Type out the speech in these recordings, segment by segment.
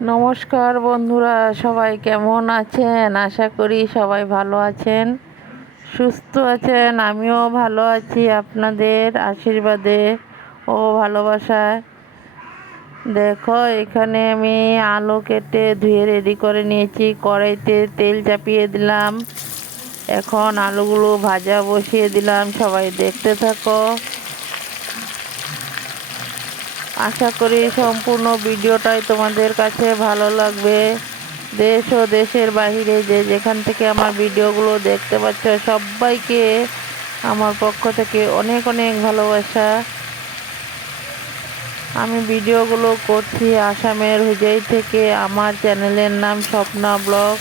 নমস্কার বন্ধুরা, সবাই কেমন আছেন? আশা করি সবাই ভালো আছেন, সুস্থ আছেন, আমিও ভালো আছি আপনাদের আশীর্বাদে ও ভালোবাসায়। দেখো, এখানে আমি আলু কেটে ধুয়ে রেডি করে নিয়েছি, কড়াইতে তেল চাপিয়ে দিলাম। এখন আলুগুলো ভাজা বসিয়ে দিলাম, সবাই দেখতে থাকো। আশা করি সম্পূর্ণ ভিডিওটাই তোমাদের কাছে ভালো লাগবে। দেশ ও দেশের বাহিরে যে যেখান থেকে আমার ভিডিওগুলো দেখতে পাচ্ছ, সবাইকে আমার পক্ষ থেকে অনেক অনেক ভালোবাসা। আমি ভিডিওগুলো করছি আসামের হুজাই থেকে, আমার চ্যানেলের নাম স্বপ্না ব্লগ।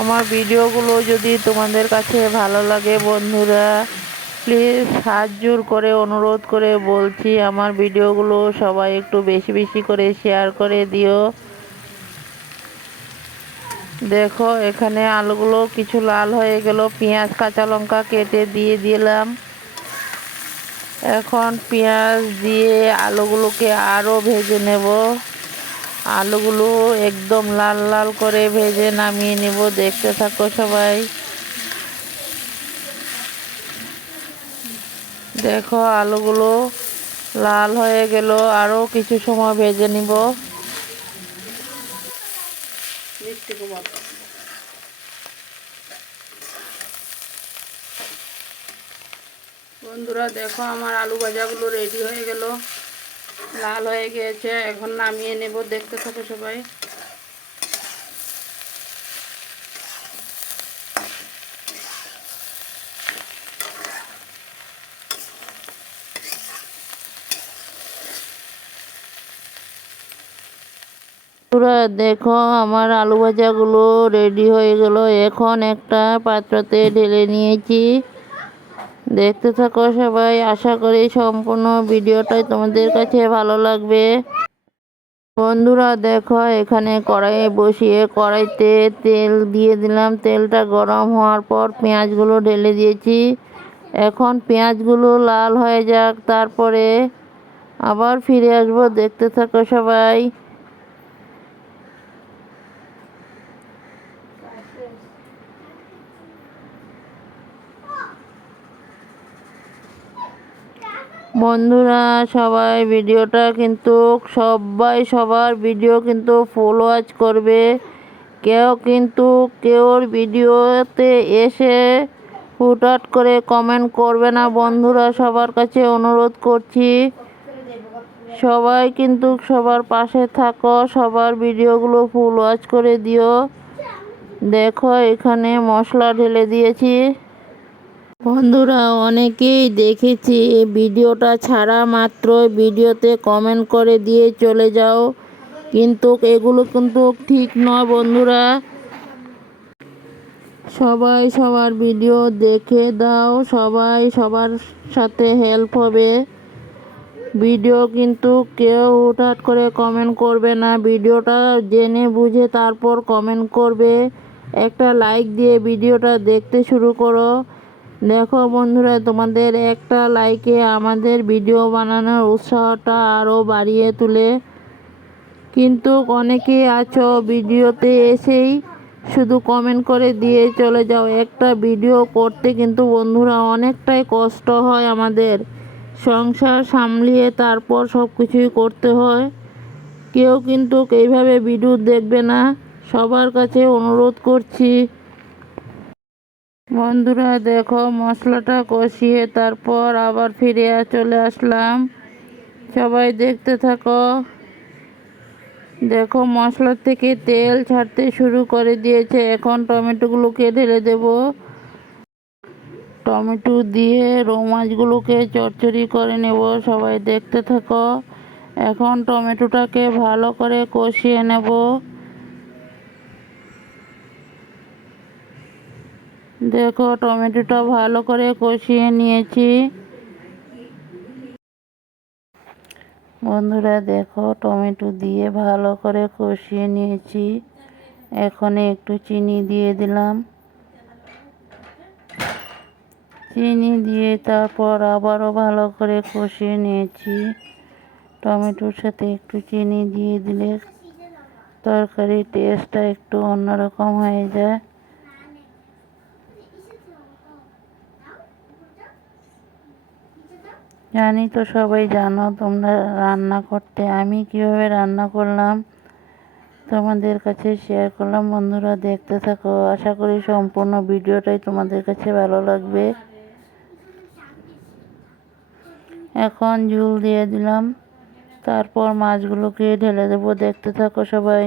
আমার ভিডিওগুলো যদি তোমাদের কাছে ভালো লাগে বন্ধুরা প্লিজ হাত জোর করে অনুরোধ করে বলছি, আমার ভিডিওগুলো সবাই একটু বেশি বেশি করে শেয়ার করে দিও। দেখো, এখানে আলুগুলো কিছু লাল হয়ে গেল, পেঁয়াজ, কাঁচা লঙ্কা কেটে দিয়ে দিলাম। এখন পেঁয়াজ দিয়ে আলুগুলোকে আরও ভেজে নেব। আলুগুলো একদম লাল লাল করে ভেজে নামিয়ে নেব, দেখতে থাকো সবাই। দেখো, আলুগুলো লাল হয়ে গেল। আরও কিছু সময় ভেজে নিব। বন্ধুরা, দেখো, আমার আলু ভাজাগুলো রেডি হয়ে গেল। লাল হয়ে গিয়েছে। এখন নামিয়ে নেব। দেখতে থাকো সবাই। বন্ধুরা, দেখো আমার আলু ভাজাগুলো রেডি হয়ে গেল। এখন একটা পাত্রতে ঢেলে নিয়েছি। দেখতে থাকো সবাই, আশা করি সম্পূর্ণ ভিডিওটাই তোমাদের কাছে ভালো লাগবে। বন্ধুরা, দেখো এখানে কড়াই বসিয়ে কড়াইতে তেল দিয়ে দিলাম। তেলটা গরম হওয়ার পর পেঁয়াজগুলো ঢেলে দিয়েছি। এখন পেঁয়াজগুলো লাল হয়ে যাক, তারপরে আবার ফিরে আসব। দেখতে থাকো সবাই। বন্ধুরা, সবাই ভিডিওটা কিন্তু, সবাই সবার ভিডিও কিন্তু ফুল ওয়াচ করবে। কেউ কিন্তু কেউর ভিডিওতে এসে হুটহাট করে কমেন্ট করবে না। বন্ধুরা, সবার কাছে অনুরোধ করছি, সবাই কিন্তু সবার পাশে থাকো, সবার ভিডিওগুলো ফুল ওয়াচ করে দিও। দেখো, এখানে মশলা ঢেলে দিয়েছি। বন্ধুরা, অনেকেই দেখেছি ভিডিওটা ছাড়া মাত্র ভিডিওতে কমেন্ট করে দিয়ে চলে যাও। কিন্তু এগুলো কিন্তু ঠিক নয় বন্ধুরা। সবাই সবার ভিডিও দেখে দাও, সবাই সবার সাথে হেল্প হবে। ভিডিও কিন্তু কেউ হুটহাট করে কমেন্ট করবে না। ভিডিওটা জেনে বুঝে তারপর কমেন্ট করবে। একটা লাইক দিয়ে ভিডিওটা দেখতে শুরু করো। দেখো বন্ধুরা, তোমাদের একটা লাইকে আমাদের ভিডিও বানানোর উৎসাহটা আরও বাড়িয়ে তোলে। কিন্তু অনেকে আছো ভিডিওতে এসেই শুধু কমেন্ট করে দিয়ে চলে যাও। একটা ভিডিও করতে কিন্তু বন্ধুরা অনেকটাই কষ্ট হয় আমাদের। সংসার সামলিয়ে তারপর সব কিছুই করতে হয়। কেউ কিন্তু এইভাবে ভিডিও দেখবে না। সবার কাছে অনুরোধ করছি বন্ধুরা, দেখো মশলাটা কষিয়ে তারপর আবার ফিরে চলে আসলাম। সবাই দেখতে থাকো। দেখো মশলার থেকে তেল ছাড়তে শুরু করে দিয়েছে। এখন টমেটোগুলোকে ঢেলে দেব। টমেটো দিয়ে রৌ মাছগুলোকে চচ্চড়ি করে নেব। সবাই দেখতে থাকো। এখন টমেটোটাকে ভালো করে কষিয়ে নেব। দেখো, টমেটোটা ভালো করে কষিয়ে নিয়েছি। বন্ধুরা, দেখো, টমেটো দিয়ে ভালো করে কষিয়ে নিয়েছি। এখন একটু চিনি দিয়ে দিলাম। চিনি দিয়ে তারপর আবারও ভালো করে কষিয়ে নিয়েছি। টমেটোর সাথে একটু চিনি দিয়ে দিলে তরকারির টেস্টটা একটু অন্যরকম হয়ে যায়। জানি তো সবাই জানো তোমরা রান্না করতে, আমি কীভাবে রান্না করলাম তোমাদের কাছে শেয়ার করলাম। বন্ধুরা দেখতে থাকো, আশা করি সম্পূর্ণ ভিডিওটাই তোমাদের কাছে ভালো লাগবে। এখন ঝুল দিয়ে দিলাম, তারপর মাছগুলোকে ঢেলে দেবো, দেখতে থাকো সবাই।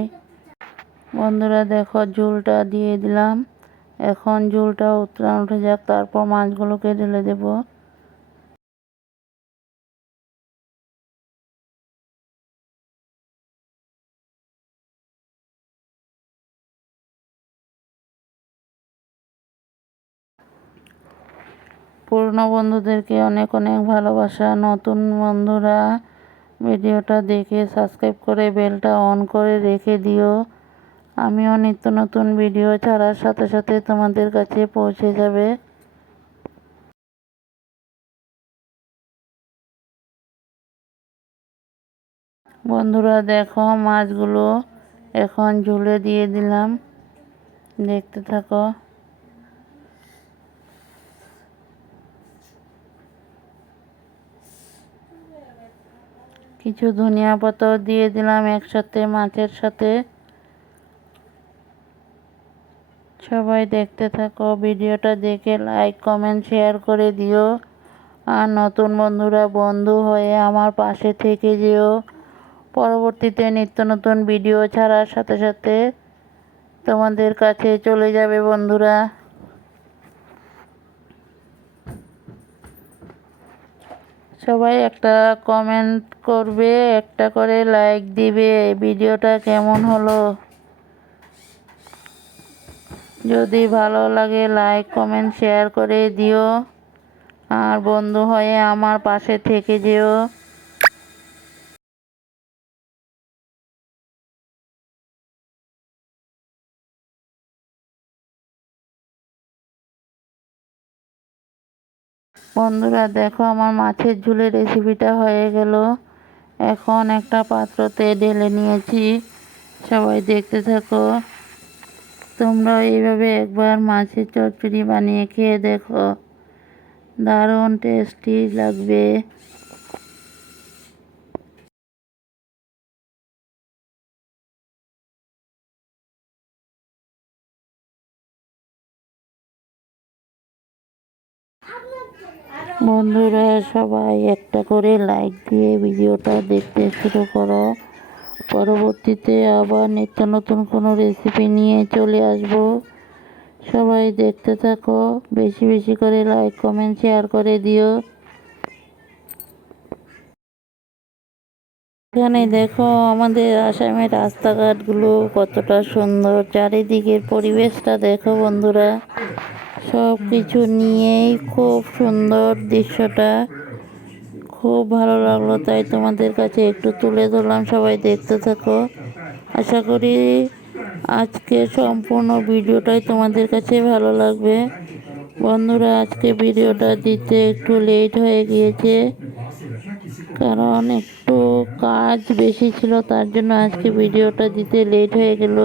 বন্ধুরা দেখো ঝুলটা দিয়ে দিলাম, এখন ঝুলটা উতরান উঠে যাক, তারপর মাছগুলোকে ঢেলে দেবো। পুরনো বন্ধুদেরকে অনেক অনেক ভালোবাসা। নতুন বন্ধুরা, ভিডিওটা দেখে সাবস্ক্রাইব করে বেলটা অন করে রেখে দিও। আমিও নিত্য নতুন ভিডিও ছাড়ার সাথে সাথে তোমাদের কাছে পৌঁছে যাবে। বন্ধুরা, দেখো মাছগুলো এখন ঝুলে দিয়ে দিলাম। দেখতে থাকো। কিছু ধনিয়া পাতাও দিয়ে দিলাম একসাথে মাছের সাথে। সবাই দেখতে থাকো, ভিডিওটা দেখে লাইক কমেন্ট শেয়ার করে দিও। আর নতুন বন্ধুরা, বন্ধু হয়ে আমার পাশে থেকে যেও। পরবর্তীতে নিত্য নতুন ভিডিও ছাড়ার সাথে সাথে তোমাদের কাছে চলে যাবে বন্ধুরা। সবাই একটা কমেন্ট করবে, একটা করে লাইক দিবে। ভিডিওটা কেমন হলো? যদি ভালো লাগে লাইক কমেন্ট শেয়ার করে দিও। আর বন্ধু হয়ে আমার পাশে থেকে যেও। বন্ধুরা, দেখো আমার মাছের ঝুলের রেসিপিটা হয়ে গেল। এখন একটা পাত্রতে ঢেলে নিয়েছি। সবাই দেখতে থাকো। তোমরাও এইভাবে একবার মাছের চচ্চড়ি বানিয়ে খেয়ে দেখো। দারুণ টেস্টি লাগবে। বন্ধুরা, সবাই একটা করে লাইক দিয়ে ভিডিওটা দেখতে শুরু করো। পরবর্তীতে আবার নিত্য নতুন কোনো রেসিপি নিয়ে চলে আসব। সবাই দেখতে থাকো, বেশি বেশি করে লাইক কমেন্ট শেয়ার করে দিও। এখানে দেখো আমাদের আসামের রাস্তাঘাটগুলো কতটা সুন্দর, চারিদিকের পরিবেশটা দেখো বন্ধুরা। সব কিছু নিয়েই খুব সুন্দর দৃশ্যটা। খুব ভালো লাগল, তাই তোমাদের কাছে একটু তুলে ধরলাম, সবাই দেখতে থাকো। আশা করি আজকে সম্পূর্ণ ভিডিওটাই তোমাদের কাছে ভালো লাগবে। বন্ধুরা, আজকে ভিডিওটা দিতে একটু লেট হয়ে গিয়েছে, কারণ একটু কাজ বেশি ছিল, তার জন্য আজকে ভিডিওটা দিতে লেট হয়ে গেল।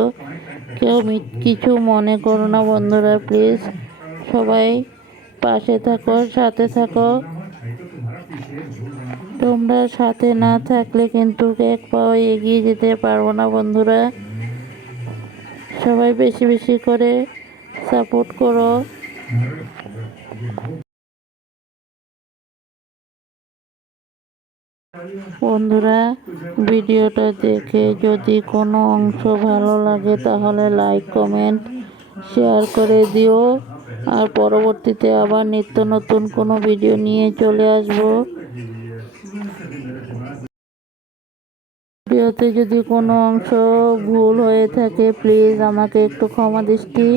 কেউ কিছু মনে করো না বন্ধুরা, প্লিজ। সবাই পাশে থাকো, সাথে থাকো। তোমরা সাথে না থাকলে কিন্তু এক পাও এগিয়ে যেতে পারব না বন্ধুরা। সবাই বেশি বেশি করে সাপোর্ট করো। বন্ধুরা, ভিডিওটা দেখে যদি কোনো অংশ ভালো লাগে তাহলে লাইক কমেন্ট শেয়ার করে দিও। আর পরবর্তীতে আবার নিত্য নতুন কোনো ভিডিও নিয়ে চলে আসব। ভিডিওতে যদি কোনো অংশ ভুল হয়ে থাকে প্লিজ আমাকে একটু ক্ষমা দৃষ্টি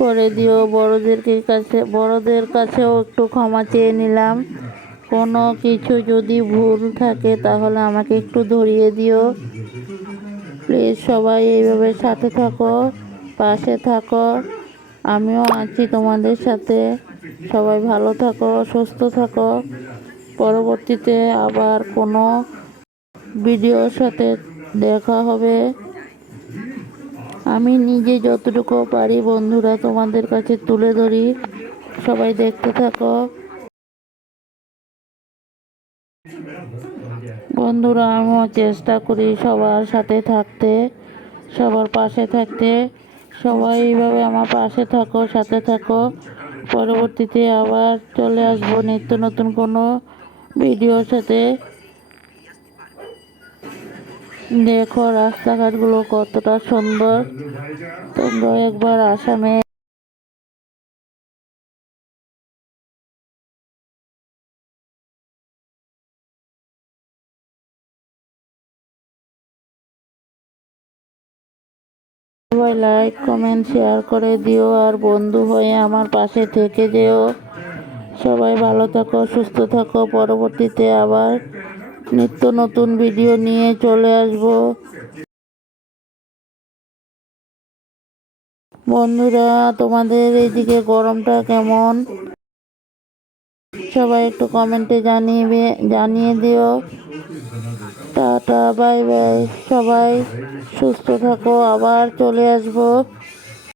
করে দিও। বড়দেরকে কাছে বড়দের কাছেও একটু ক্ষমা চেয়ে নিলাম। কোনো কিছু যদি ভুল থাকে, তাহলে আমাকে একটু ধরিয়ে দিও। প্লিজ সবাই এইভাবে সাথে থাকো, পাশে থাকো। আমিও আছি তোমাদের সাথে। সবাই ভালো থাকো, সুস্থ থাকো। পরবর্তীতে আবার কোনো ভিডিওর সাথে দেখা হবে। আমি নিজে যতটুকু পারি বন্ধুরা তোমাদের কাছে তুলে ধরি। সবাই দেখতে থাকো। বন্ধুরা, আমিও চেষ্টা করি সবার সাথে থাকতে, সবার পাশে থাকতে। সবাই এইভাবে আমার পাশে থাকো, সাথে থাকো। পরবর্তীতে আবার চলে আসব নিত্য নতুন কোনো ভিডিওর সাথে। দেখো, রাস্তাঘাটগুলো কতটা সুন্দর। তোমরা একবার আসামে সবাই লাইক কমেন্ট শেয়ার করে দিও। আর বন্ধু হয়ে আমার পাশে থেকে যেও। সবাই ভালো থাকো, সুস্থ থাকো। পরবর্তীতে আবার নিত্য নতুন ভিডিও নিয়ে চলে আসব। বন্ধুরা, তোমাদের এইদিকে গরমটা কেমন? সবাই একটু কমেন্টে জানিয়ে জানিয়ে দিও। Tata bye bye. সবাই সুস্থ থাকো আবার চলে আসব।